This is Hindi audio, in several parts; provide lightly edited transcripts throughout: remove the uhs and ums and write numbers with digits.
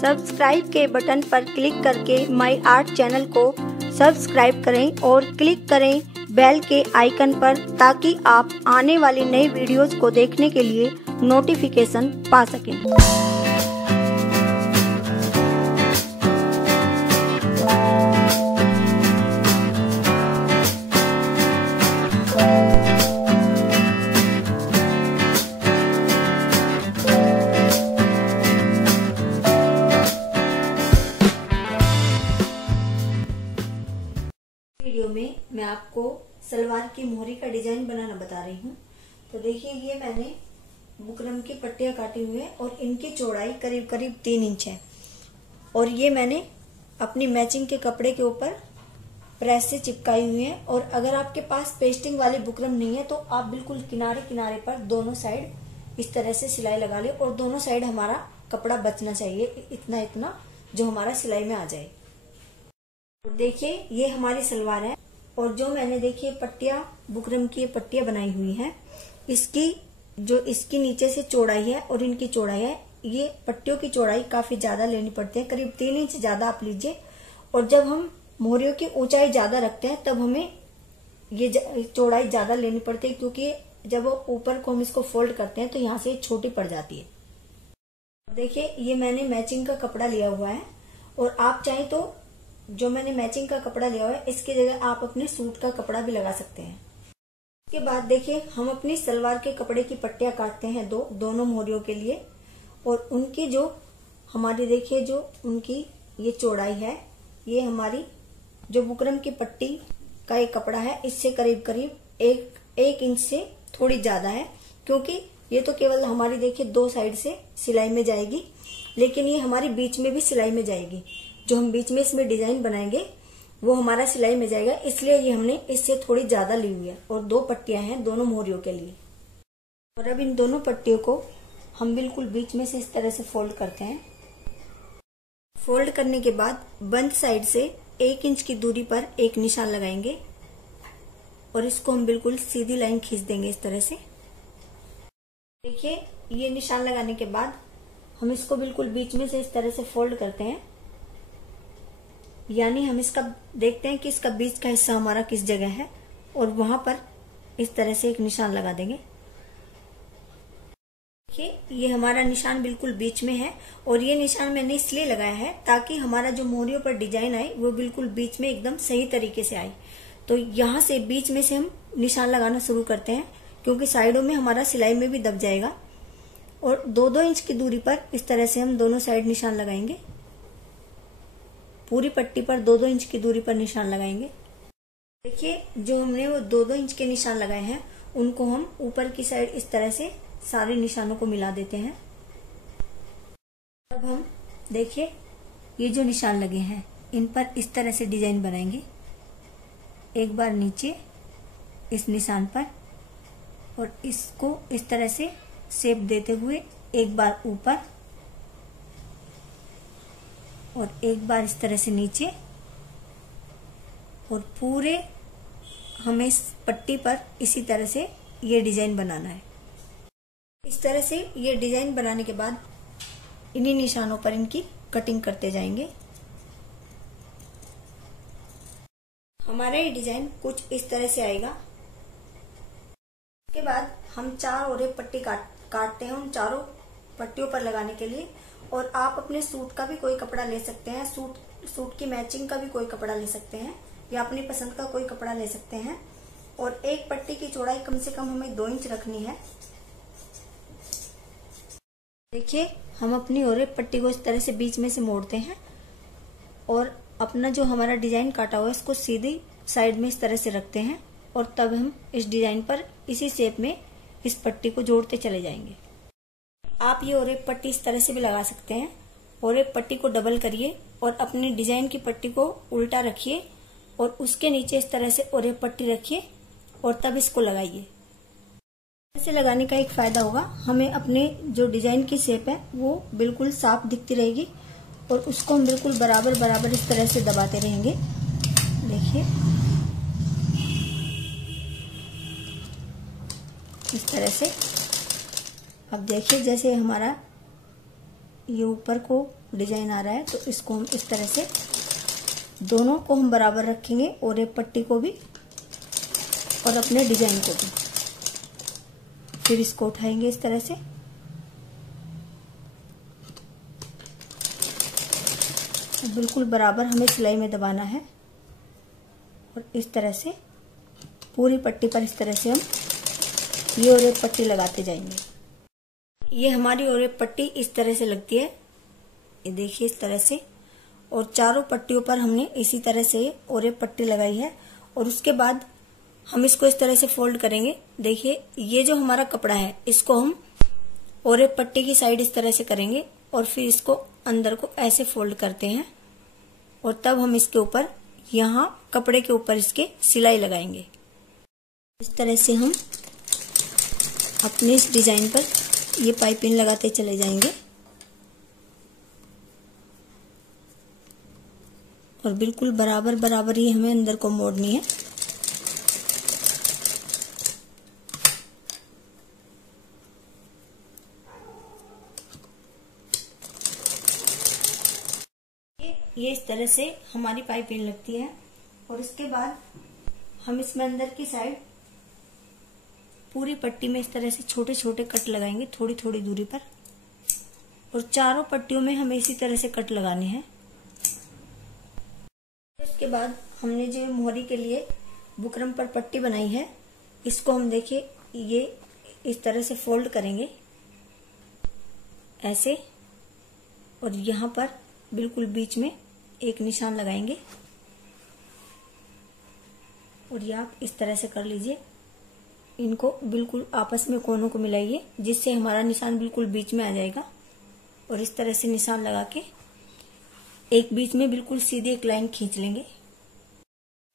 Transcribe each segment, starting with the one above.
सब्सक्राइब के बटन पर क्लिक करके माई आर्ट चैनल को सब्सक्राइब करें और क्लिक करें बेल के आइकन पर, ताकि आप आने वाली नई वीडियोस को देखने के लिए नोटिफिकेशन पा सकें। वीडियो में मैं आपको सलवार की मोहरी का डिजाइन बनाना बता रही हूँ। तो देखिए, ये मैंने बुकरम की पट्टियां काटी हुई है और इनकी चौड़ाई करीब करीब 3 इंच है। और ये मैंने अपनी मैचिंग के कपड़े के ऊपर प्रेस से चिपकाई हुई है। और अगर आपके पास पेस्टिंग वाली बुकरम नहीं है तो आप बिल्कुल किनारे किनारे पर दोनों साइड इस तरह से सिलाई लगा ले, और दोनों साइड हमारा कपड़ा बचना चाहिए, इतना इतना जो हमारा सिलाई में आ जाए। देखिए, ये हमारी सलवार है और जो मैंने देखिए पट्टियां बुकरम की पट्टियां बनाई हुई हैं, इसकी नीचे से चौड़ाई है और इनकी चौड़ाई है, ये पट्टियों की चौड़ाई काफी ज्यादा लेनी पड़ती है, करीब 3 इंच ज्यादा आप लीजिए। और जब हम मोहरियों की ऊंचाई ज्यादा रखते हैं तब हमें ये चौड़ाई ज्यादा लेनी पड़ती है, क्योंकि जब ऊपर को हम इसको फोल्ड करते हैं तो यहाँ से छोटी पड़ जाती है। देखिए, ये मैंने मैचिंग का कपड़ा लिया हुआ है और आप चाहें तो जो मैंने मैचिंग का कपड़ा लिया हुआ है इसकी जगह आप अपने सूट का कपड़ा भी लगा सकते हैं। इसके बाद देखिए, हम अपनी सलवार के कपड़े की पट्टियां काटते हैं दोनों मोहरियों के लिए। और उनकी जो हमारी देखिए जो उनकी ये चौड़ाई है, ये हमारी जो बुकरम की पट्टी का एक कपड़ा है इससे करीब करीब एक इंच से थोड़ी ज्यादा है, क्योंकि ये तो केवल हमारी देखिए 2 साइड से सिलाई में जाएगी, लेकिन ये हमारी बीच में भी सिलाई में जाएगी। जो हम बीच में इसमें डिजाइन बनाएंगे वो हमारा सिलाई में जाएगा, इसलिए ये हमने इससे थोड़ी ज्यादा ली हुई है। और 2 पट्टियां हैं दोनों मोहरियों के लिए। और अब इन दोनों पट्टियों को हम बिल्कुल बीच में से इस तरह से फोल्ड करते हैं। फोल्ड करने के बाद बंद साइड से 1 इंच की दूरी पर एक निशान लगाएंगे और इसको हम बिल्कुल सीधी लाइन खींच देंगे इस तरह से। देखिए, ये निशान लगाने के बाद हम इसको बिल्कुल बीच में से इस तरह से फोल्ड करते हैं, यानी हम इसका देखते हैं कि इसका बीच का हिस्सा हमारा किस जगह है, और वहां पर इस तरह से एक निशान लगा देंगे। देखिए, ये हमारा निशान बिल्कुल बीच में है और ये निशान मैंने इसलिए लगाया है ताकि हमारा जो मोहरियों पर डिजाइन आए वो बिल्कुल बीच में एकदम सही तरीके से आए। तो यहाँ से बीच में से हम निशान लगाना शुरू करते हैं, क्योंकि साइडों में हमारा सिलाई में भी दब जाएगा। और 2-2 इंच की दूरी पर इस तरह से हम दोनों साइड निशान लगाएंगे। पूरी पट्टी पर 2-2 इंच की दूरी पर निशान लगाएंगे। देखिए, जो हमने वो 2-2 इंच के निशान लगाए हैं उनको हम ऊपर की साइड इस तरह से सारे निशानों को मिला देते हैं। अब हम देखिए, ये जो निशान लगे हैं इन पर इस तरह से डिजाइन बनाएंगे। एक बार नीचे इस निशान पर, और इसको इस तरह से शेप देते हुए एक बार ऊपर और एक बार इस तरह से नीचे, और पूरे हमें इस पट्टी पर इसी तरह से ये डिजाइन बनाना है। इस तरह से ये डिजाइन बनाने के बाद इन्हीं निशानों पर इनकी कटिंग करते जाएंगे। हमारा ये डिजाइन कुछ इस तरह से आएगा। इसके बाद हम 4 और एक पट्टी काटते हैं उन चारों पट्टियों पर लगाने के लिए। और आप अपने सूट का भी कोई कपड़ा ले सकते हैं, सूट की मैचिंग का भी कोई कपड़ा ले सकते हैं, या अपनी पसंद का कोई कपड़ा ले सकते हैं। और एक पट्टी की चौड़ाई कम से कम हमें 2 इंच रखनी है। देखिए, हम अपनी और एक पट्टी को इस तरह से बीच में से मोड़ते हैं और अपना जो हमारा डिजाइन काटा हुआ है इसको सीधी साइड में इस तरह से रखते हैं, और तब हम इस डिजाइन पर इसी शेप में इस पट्टी को जोड़ते चले जाएंगे। आप ये और एक पट्टी इस तरह से भी लगा सकते हैं। और एक पट्टी को डबल करिए और अपने डिजाइन की पट्टी को उल्टा रखिए और उसके नीचे इस तरह से और एक पट्टी रखिए और तब इसको लगाइए। ऐसे लगाने का एक फायदा होगा, हमें अपने जो डिजाइन की शेप है वो बिल्कुल साफ दिखती रहेगी, और उसको हम बिल्कुल बराबर बराबर इस तरह से दबाते रहेंगे। देखिए, इस तरह से। अब देखिए, जैसे हमारा ये ऊपर को डिजाइन आ रहा है, तो इसको हम इस तरह से दोनों को हम बराबर रखेंगे, और एक पट्टी को भी और अपने डिजाइन को भी। फिर इसको उठाएंगे इस तरह से, बिल्कुल बराबर हमें सिलाई में दबाना है, और इस तरह से पूरी पट्टी पर इस तरह से हम ये और एक पट्टी लगाते जाएंगे। ये हमारी और एक पट्टी इस तरह से लगती है, ये देखिए इस तरह से, और चारों पट्टियों पर हमने इसी तरह से और एक पट्टी लगाई है। और उसके बाद हम इसको इस तरह से फोल्ड करेंगे। देखिए ये जो हमारा कपड़ा है, इसको हम और एक पट्टी की साइड इस तरह से करेंगे, और फिर इसको अंदर को ऐसे फोल्ड करते हैं, और तब हम इसके ऊपर यहाँ कपड़े के ऊपर इसके सिलाई लगाएंगे। इस तरह से हम अपने इस डिजाइन पर ये पाइपिंग लगाते चले जाएंगे, और बिल्कुल बराबर बराबर ही हमें अंदर को मोड़नी है। ये इस तरह से हमारी पाइपिंग लगती है, और इसके बाद हम इसमें अंदर की साइड पूरी पट्टी में इस तरह से छोटे छोटे कट लगाएंगे, थोड़ी थोड़ी दूरी पर, और चारों पट्टियों में हमें इसी तरह से कट लगाने हैं। इसके बाद हमने जो मोहरी के लिए बुकरम पर पट्टी बनाई है, इसको हम देखिए ये इस तरह से फोल्ड करेंगे ऐसे, और यहाँ पर बिल्कुल बीच में एक निशान लगाएंगे, और ये आप इस तरह से कर लीजिए। इनको बिल्कुल आपस में कोनों को मिलाइए, जिससे हमारा निशान बिल्कुल बीच में आ जाएगा। और इस तरह से निशान लगा के एक बीच में बिल्कुल सीधी एक लाइन खींच लेंगे।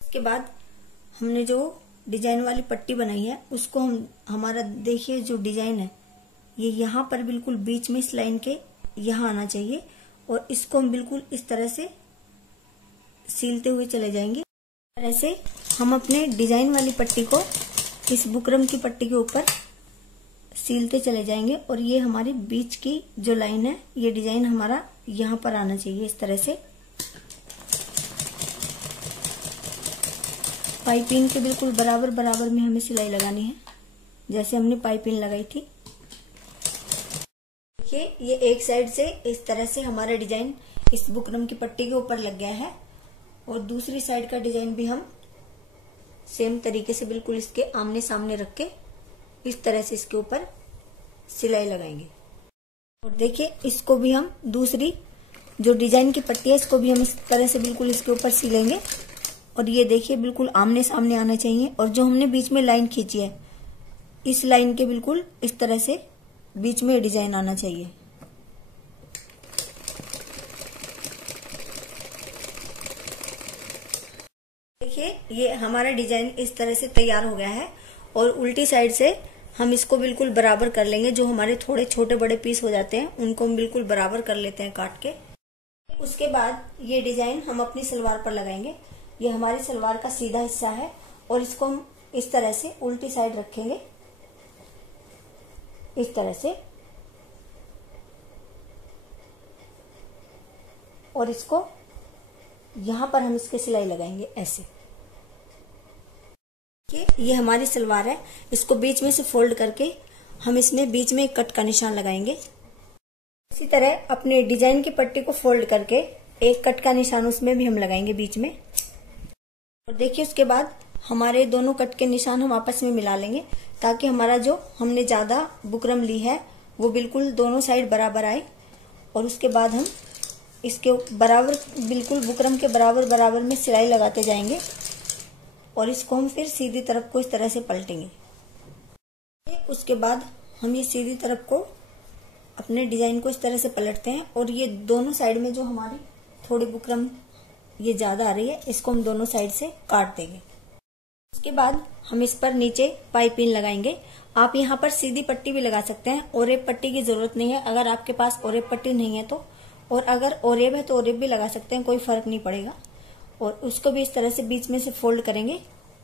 इसके बाद हमने जो डिजाइन वाली पट्टी बनाई है, उसको हम हमारा देखिए जो डिजाइन है, ये यहाँ पर बिल्कुल बीच में इस लाइन के यहाँ आना चाहिए, और इसको हम बिल्कुल इस तरह से सीलते हुए चले जाएंगे। इस तरह से हम अपने डिजाइन वाली पट्टी को इस बुकरम की पट्टी के ऊपर सीलते चले जाएंगे, और ये हमारी बीच की जो लाइन है, ये डिजाइन हमारा यहाँ पर आना चाहिए। इस तरह से पाइपिंग के बिल्कुल बराबर बराबर में हमें सिलाई लगानी है, जैसे हमने पाइपिंग लगाई थी। देखिए ये एक साइड से इस तरह से हमारा डिजाइन इस बुकरम की पट्टी के ऊपर लग गया है, और दूसरी साइड का डिजाइन भी हम सेम तरीके से बिल्कुल इसके आमने सामने रख के इस तरह से इसके ऊपर सिलाई लगाएंगे। और देखिए इसको भी हम दूसरी जो डिजाइन की पट्टी है, इसको भी हम इस तरह से बिल्कुल इसके ऊपर सिलेंगे, और ये देखिए बिल्कुल आमने सामने आना चाहिए। और जो हमने बीच में लाइन खींची है, इस लाइन के बिल्कुल इस तरह से बीच में डिजाइन आना चाहिए। देखिए ये हमारा डिजाइन इस तरह से तैयार हो गया है, और उल्टी साइड से हम इसको बिल्कुल बराबर कर लेंगे। जो हमारे थोड़े छोटे बड़े पीस हो जाते हैं, उनको हम बिल्कुल बराबर कर लेते हैं काट के। उसके बाद ये डिजाइन हम अपनी सलवार पर लगाएंगे। ये हमारी सलवार का सीधा हिस्सा है, और इसको हम इस तरह से उल्टी साइड रखेंगे, इस तरह से, और इसको यहां पर हम इसके सिलाई लगाएंगे ऐसे। ये हमारी सलवार है, इसको बीच में से फोल्ड करके हम इसमें बीच में एक कट का निशान लगाएंगे। इसी तरह अपने डिजाइन की पट्टी को फोल्ड करके एक कट का निशान उसमें भी हम लगाएंगे बीच में। और देखिए उसके बाद हमारे दोनों कट के निशान हम आपस में मिला लेंगे, ताकि हमारा जो हमने ज्यादा बुकरम ली है वो बिल्कुल दोनों साइड बराबर आए। और उसके बाद हम इसके बराबर बिल्कुल बुकरम के बराबर बराबर में सिलाई लगाते जाएंगे, और इसको हम फिर सीधी तरफ को इस तरह से पलटेंगे। उसके बाद हम ये सीधी तरफ को अपने डिजाइन को इस तरह से पलटते हैं, और ये दोनों साइड में जो हमारी थोड़ी बुकरम ये ज्यादा आ रही है, इसको हम दोनों साइड से काट देंगे। उसके बाद हम इस पर नीचे पाइपिंग लगाएंगे। आप यहाँ पर सीधी पट्टी भी लगा सकते हैं, ओरेब पट्टी की जरूरत नहीं है अगर आपके पास ओरेब पट्टी नहीं है तो, और अगर ओरेब है तो ओरेब भी लगा सकते हैं, कोई फर्क नहीं पड़ेगा। और उसको भी इस तरह से बीच में से फोल्ड करेंगे,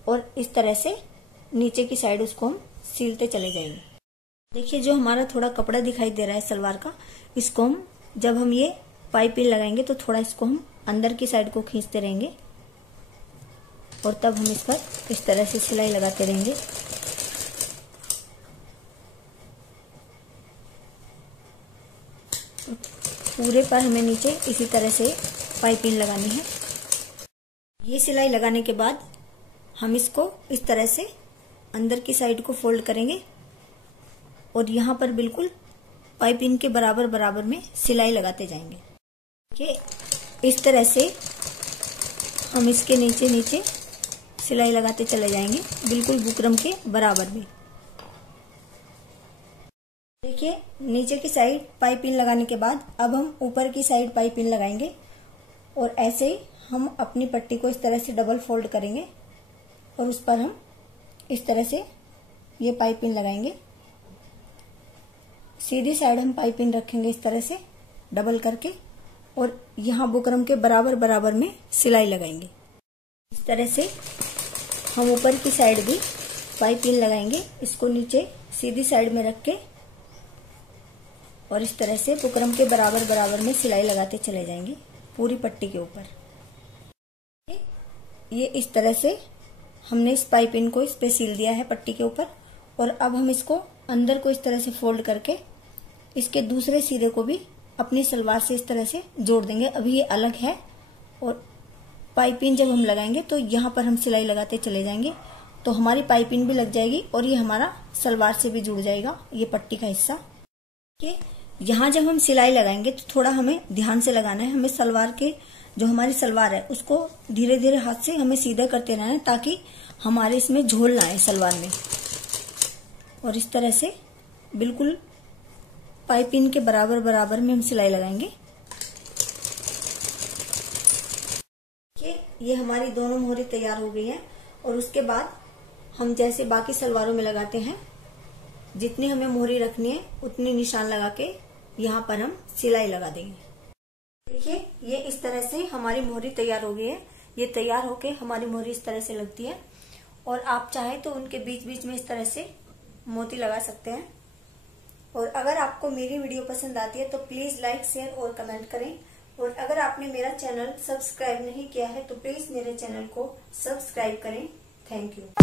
और इस तरह से नीचे की साइड उसको हम सीलते चले जाएंगे। देखिए जो हमारा थोड़ा कपड़ा दिखाई दे रहा है सलवार का, इसको हम जब हम ये पाइपिंग लगाएंगे तो थोड़ा इसको हम अंदर की साइड को खींचते रहेंगे और तब हम इस पर इस तरह से सिलाई लगाते रहेंगे। पूरे पर हमें नीचे इसी तरह से पाइपिंग लगानी है। ये सिलाई लगाने के बाद हम इसको इस तरह से अंदर की साइड को फोल्ड करेंगे और यहाँ पर बिल्कुल पाइपिंग के बराबर बराबर में सिलाई लगाते जाएंगे। देखिए इस तरह से हम इसके नीचे नीचे सिलाई लगाते चले जाएंगे बिल्कुल बुकरम के बराबर में। देखिए नीचे की साइड पाइपिंग लगाने के बाद अब हम ऊपर की साइड पाइपिंग लगाएंगे और ऐसे ही हम अपनी पट्टी को इस तरह से डबल फोल्ड करेंगे और उस पर हम इस तरह से ये पाइपिंग लगाएंगे। सीधी साइड हम पाइपिंग रखेंगे इस तरह से डबल करके और यहाँ बुकरम के बराबर बराबर में सिलाई लगाएंगे। इस तरह से हम ऊपर की साइड भी पाइपिंग लगाएंगे, इसको नीचे सीधी साइड में रख के और इस तरह से बुकरम के बराबर बराबर में सिलाई लगाते चले जाएंगे पूरी पट्टी के ऊपर। ये इस तरह से हमने इस पाइपिंग को इस पे सील दिया है पट्टी के ऊपर और अब हम इसको अंदर को इस तरह से फोल्ड करके इसके दूसरे सिरे को भी अपनी सलवार से इस तरह से जोड़ देंगे। अभी ये अलग है और पाइपिंग जब हम लगाएंगे तो यहाँ पर हम सिलाई लगाते चले जाएंगे तो हमारी पाइपिंग भी लग जाएगी और ये हमारा सलवार से भी जुड़ जाएगा ये पट्टी का हिस्सा। यहाँ जब हम सिलाई लगाएंगे तो थोड़ा हमें ध्यान से लगाना है। हमें सलवार के जो हमारी सलवार है उसको धीरे धीरे हाथ से हमें सीधा करते रहना है ताकि हमारे इसमें झोल ना आए सलवार में। और इस तरह से बिल्कुल पाइपिंग के बराबर बराबर में हम सिलाई लगाएंगे। ये हमारी दोनों मोहरी तैयार हो गई है और उसके बाद हम जैसे बाकी सलवारों में लगाते हैं जितनी हमें मोहरी रखनी है उतनी निशान लगा के यहाँ पर हम सिलाई लगा देंगे। देखिए ये इस तरह से हमारी मोहरी तैयार हो गई है। ये तैयार होके हमारी मोहरी इस तरह से लगती है और आप चाहे तो उनके बीच बीच में इस तरह से मोती लगा सकते हैं। और अगर आपको मेरी वीडियो पसंद आती है तो प्लीज लाइक शेयर और कमेंट करें और अगर आपने मेरा चैनल सब्सक्राइब नहीं किया है तो प्लीज मेरे चैनल को सब्सक्राइब करें। Thank you.